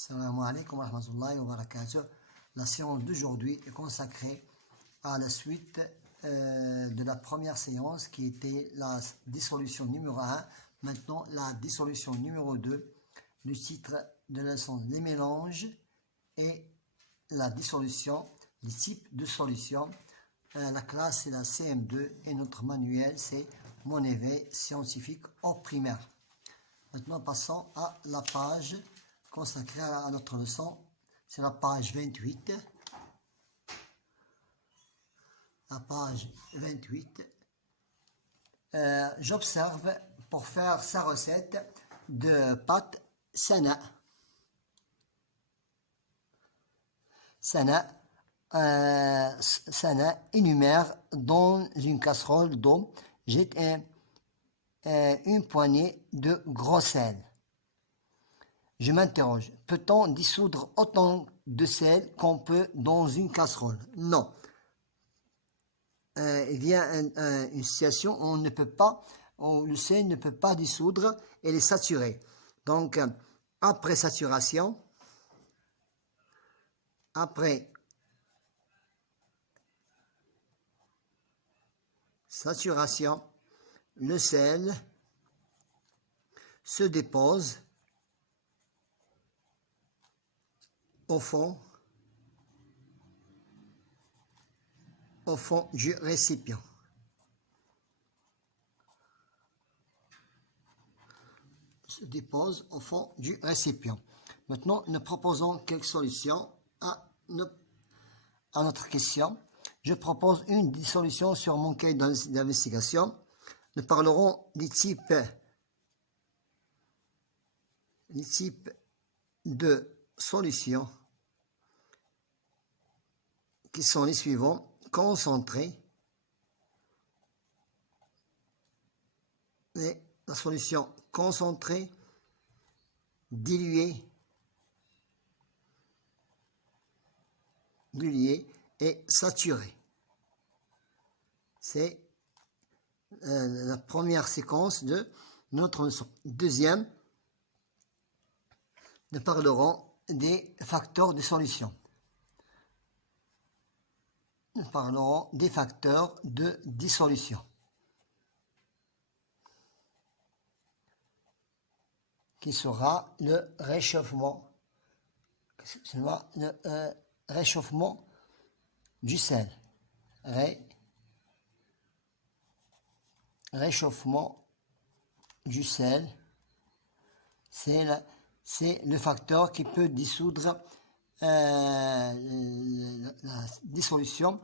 Assalamu alaikum wa rahmatullahi wa barakatuh. La séance d'aujourd'hui est consacrée à la suite de la première séance qui était la dissolution numéro 1. Maintenant, la dissolution numéro 2. Le titre de la leçon, les mélanges et la dissolution, les types de solutions. La classe c'est la CM2 et notre manuel c'est mon éveil scientifique au primaire. Maintenant, passons à la page consacrée à notre leçon. C'est la page 28. La page 28. J'observe pour faire sa recette de pâtes sana. Sana énumère dans une casserole d'eau, jette une poignée de gros sel. Je m'interroge, peut-on dissoudre autant de sel qu'on peut dans une casserole? Non. Il y a une situation où on ne peut pas, où le sel ne peut pas dissoudre, elle est saturée. Donc, après saturation, le sel se dépose au fond du récipient. Se dépose au fond du récipient. Maintenant, nous proposons quelques solutions à notre question. Je propose une dissolution sur mon cahier d'investigation. Nous parlerons des types de solutions qui sont les suivants: concentré, et la solution concentrée, diluée et saturée. C'est la première séquence de notre leçon. Deuxième, nous parlerons des facteurs de solution. Nous parlerons des facteurs de dissolution, qui sera le réchauffement, réchauffement du sel. Réchauffement du sel, c'est le facteur qui peut dissoudre la dissolution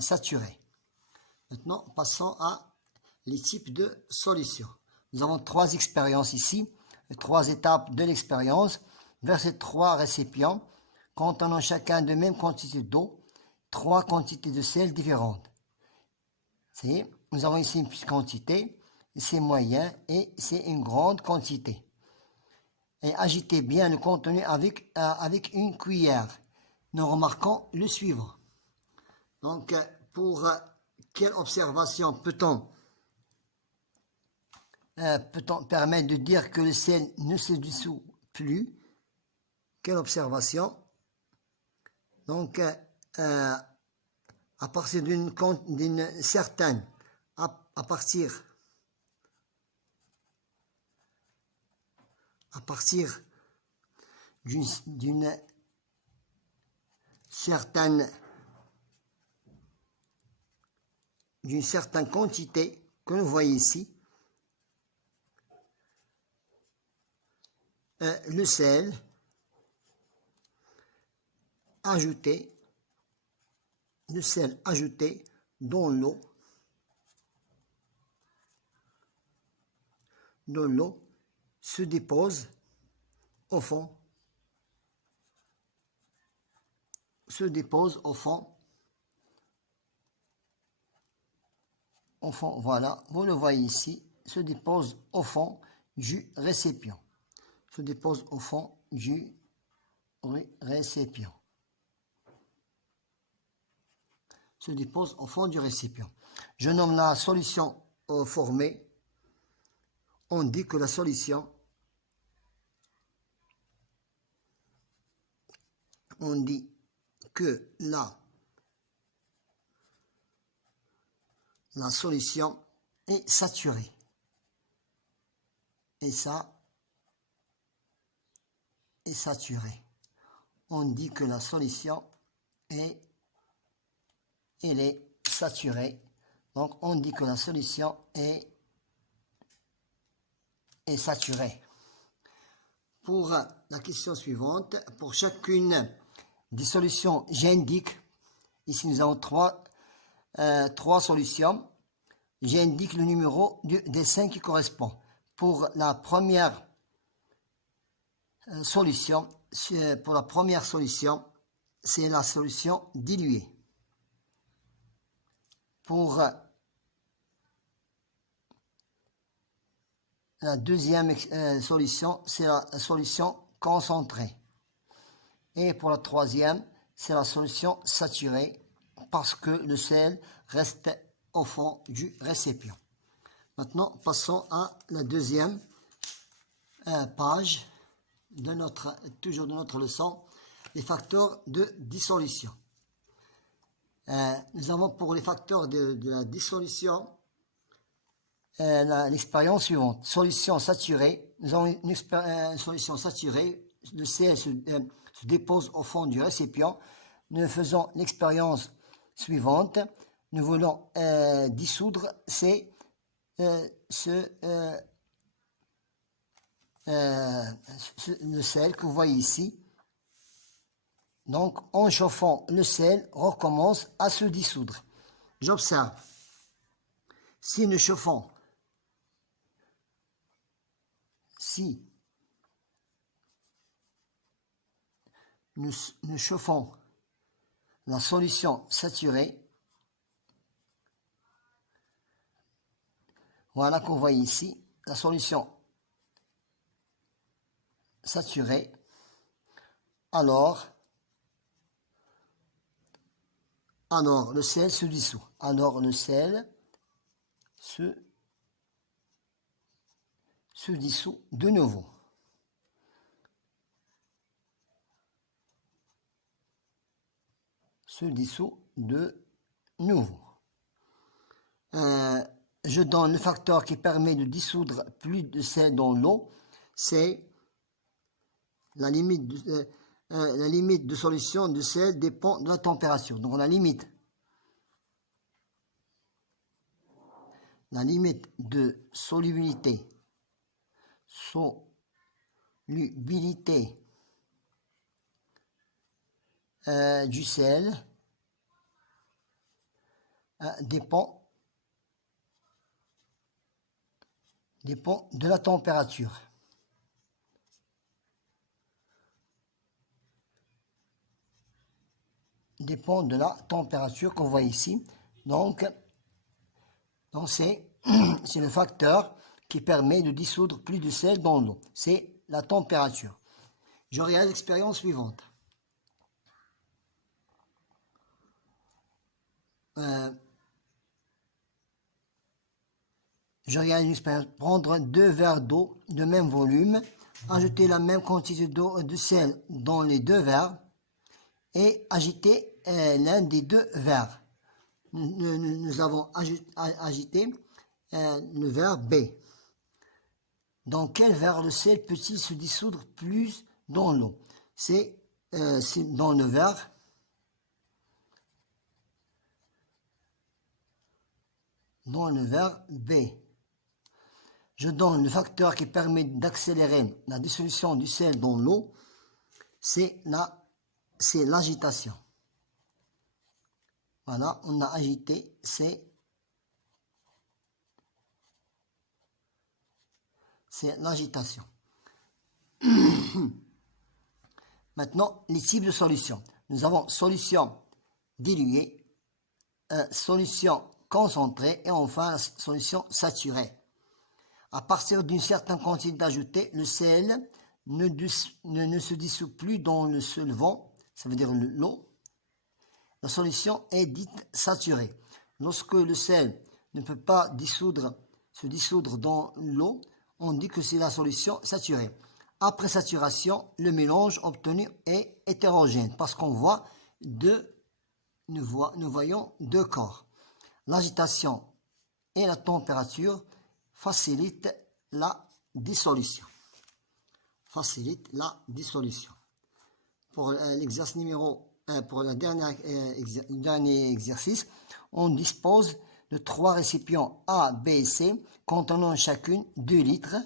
saturée. Maintenant, passons à les types de solutions. Nous avons trois expériences ici, trois étapes de l'expérience. Vers ces trois récipients, contenant chacun de même quantité d'eau, trois quantités de sel différentes. Nous avons ici une petite quantité, c'est moyen et c'est une grande quantité. Et agitez bien le contenu avec une cuillère. Nous remarquons le suivant. Donc, pour quelle observation peut-on permettre de dire que le sel ne se dissout plus? Quelle observation? Donc, à partir d'une certaine, à partir d'une certaine quantité que vous voyez ici, le sel ajouté dans l'eau se dépose au fond, voilà, vous le voyez ici, se dépose au fond du récipient. Se dépose au fond du récipient. Se dépose au fond du récipient. Je nomme la solution formée. On dit que la solution on dit que la solution est saturée. Et ça est saturé. On dit que la solution elle est saturée. Donc on dit que la solution est saturée. Pour la question suivante, pour chacune des solutions, j'indique, ici nous avons trois solutions, j'indique le numéro du dessin qui correspond. Pour la première solution, c'est la solution diluée. Pour la deuxième solution, c'est la solution concentrée. Et pour la troisième, c'est la solution saturée parce que le sel reste au fond du récipient. Maintenant, passons à la deuxième page toujours de notre leçon, les facteurs de dissolution. Nous avons pour les facteurs de la dissolution l'expérience suivante. Solution saturée. Nous avons une solution saturée. Le sel se dépose au fond du récipient. Nous faisons l'expérience suivante. Nous voulons dissoudre le sel que vous voyez ici. Donc, en chauffant, le sel recommence à se dissoudre. J'observe. Si nous chauffons, la solution saturée, voilà qu'on voit ici, la solution saturée, alors le sel se dissout. Alors le sel se dissout de nouveau. Je donne le facteur qui permet de dissoudre plus de sel dans l'eau, c'est la limite de solution de sel dépend de la température. Donc la limite de solubilité du sel dépend de la température. Dépend de la température qu'on voit ici. Donc c'est le facteur qui permet de dissoudre plus de sel dans l'eau. C'est la température. Je réalise l'expérience suivante. Je réalise l'expérience. Prendre 2 verres d'eau de même volume, ajouter la même quantité de sel dans les 2 verres et agiter l'un des 2 verres. Nous avons agité le verre B. Dans quel verre le sel peut-il se dissoudre plus dans l'eau? C'est dans le verre B. Je donne le facteur qui permet d'accélérer la dissolution du sel dans l'eau, c'est l'agitation. Voilà, on a agité, c'est l'agitation. Maintenant, les types de solutions. Nous avons solution diluée, solution concentrée et enfin la solution saturée. À partir d'une certaine quantité d'ajoutée, le sel ne se dissout plus dans le solvant, ça veut dire l'eau. La solution est dite saturée. Lorsque le sel ne peut pas se dissoudre dans l'eau, on dit que c'est la solution saturée. Après saturation, le mélange obtenu est hétérogène parce qu'on voit nous voyons deux corps. L'agitation et la température facilitent la dissolution. Pour l'exercice pour le dernier exercice, on dispose de 3 récipients A, B et C contenant chacune 2 litres.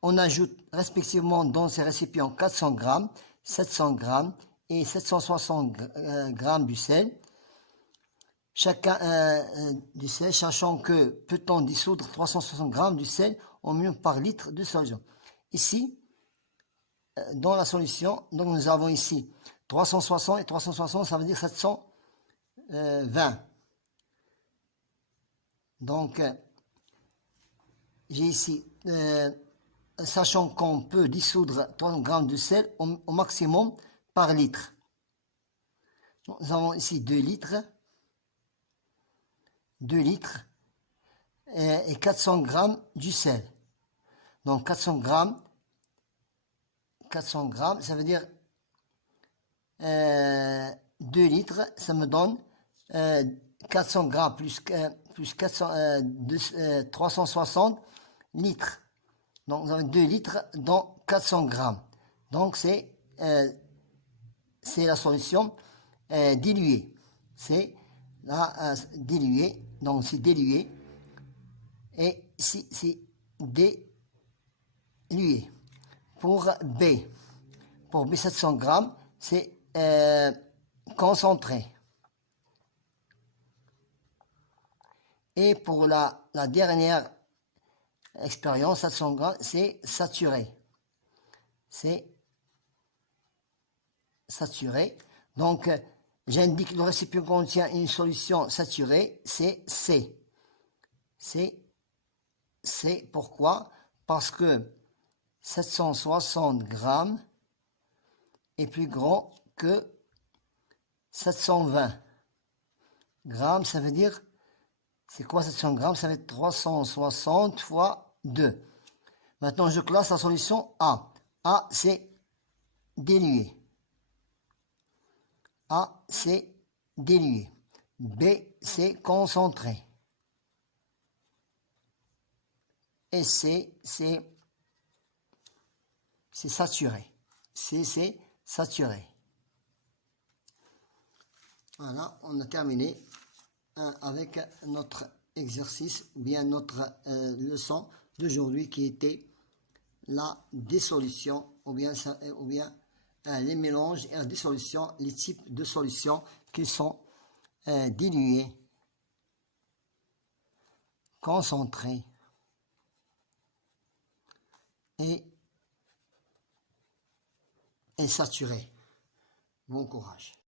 On ajoute respectivement dans ces récipients 400 g, 700 g et 760 g du sel. Du sel, sachant que peut-on dissoudre 360 g du sel en minimum par litre de solution. Ici, dans la solution, donc nous avons ici 360 et 360, ça veut dire 720. Donc, j'ai ici, sachant qu'on peut dissoudre 300 g de sel au maximum par litre. Nous avons ici 2 litres. Et 400 g du sel. Donc 400 g, ça veut dire 2 litres, ça me donne 400 g plus 360 litres. Donc vous avez 2 litres dans 400 g. Donc c'est la solution diluée. C'est la diluée. Donc c'est dilué. Et ici c'est dilué. Pour B 700 g, c'est concentré. Et pour la dernière expérience, 700 g, c'est saturé. C'est saturé. Donc, j'indique le récipient contient une solution saturée, c'est C. C'est pourquoi? Parce que 760 g est plus grand que 720 g. Ça veut dire, c'est quoi 700 g? Ça va être 360 fois 2. Maintenant, je classe la solution A. A, c'est dilué. A, c'est dilué. B, c'est concentré. Et C, c'est saturé. C, c'est saturé. Voilà, on a terminé avec notre exercice, ou bien notre leçon d'aujourd'hui qui était la dissolution, ou bien les mélanges et la dissolution, les types de solutions qui sont diluées, concentrées et saturées. Bon courage.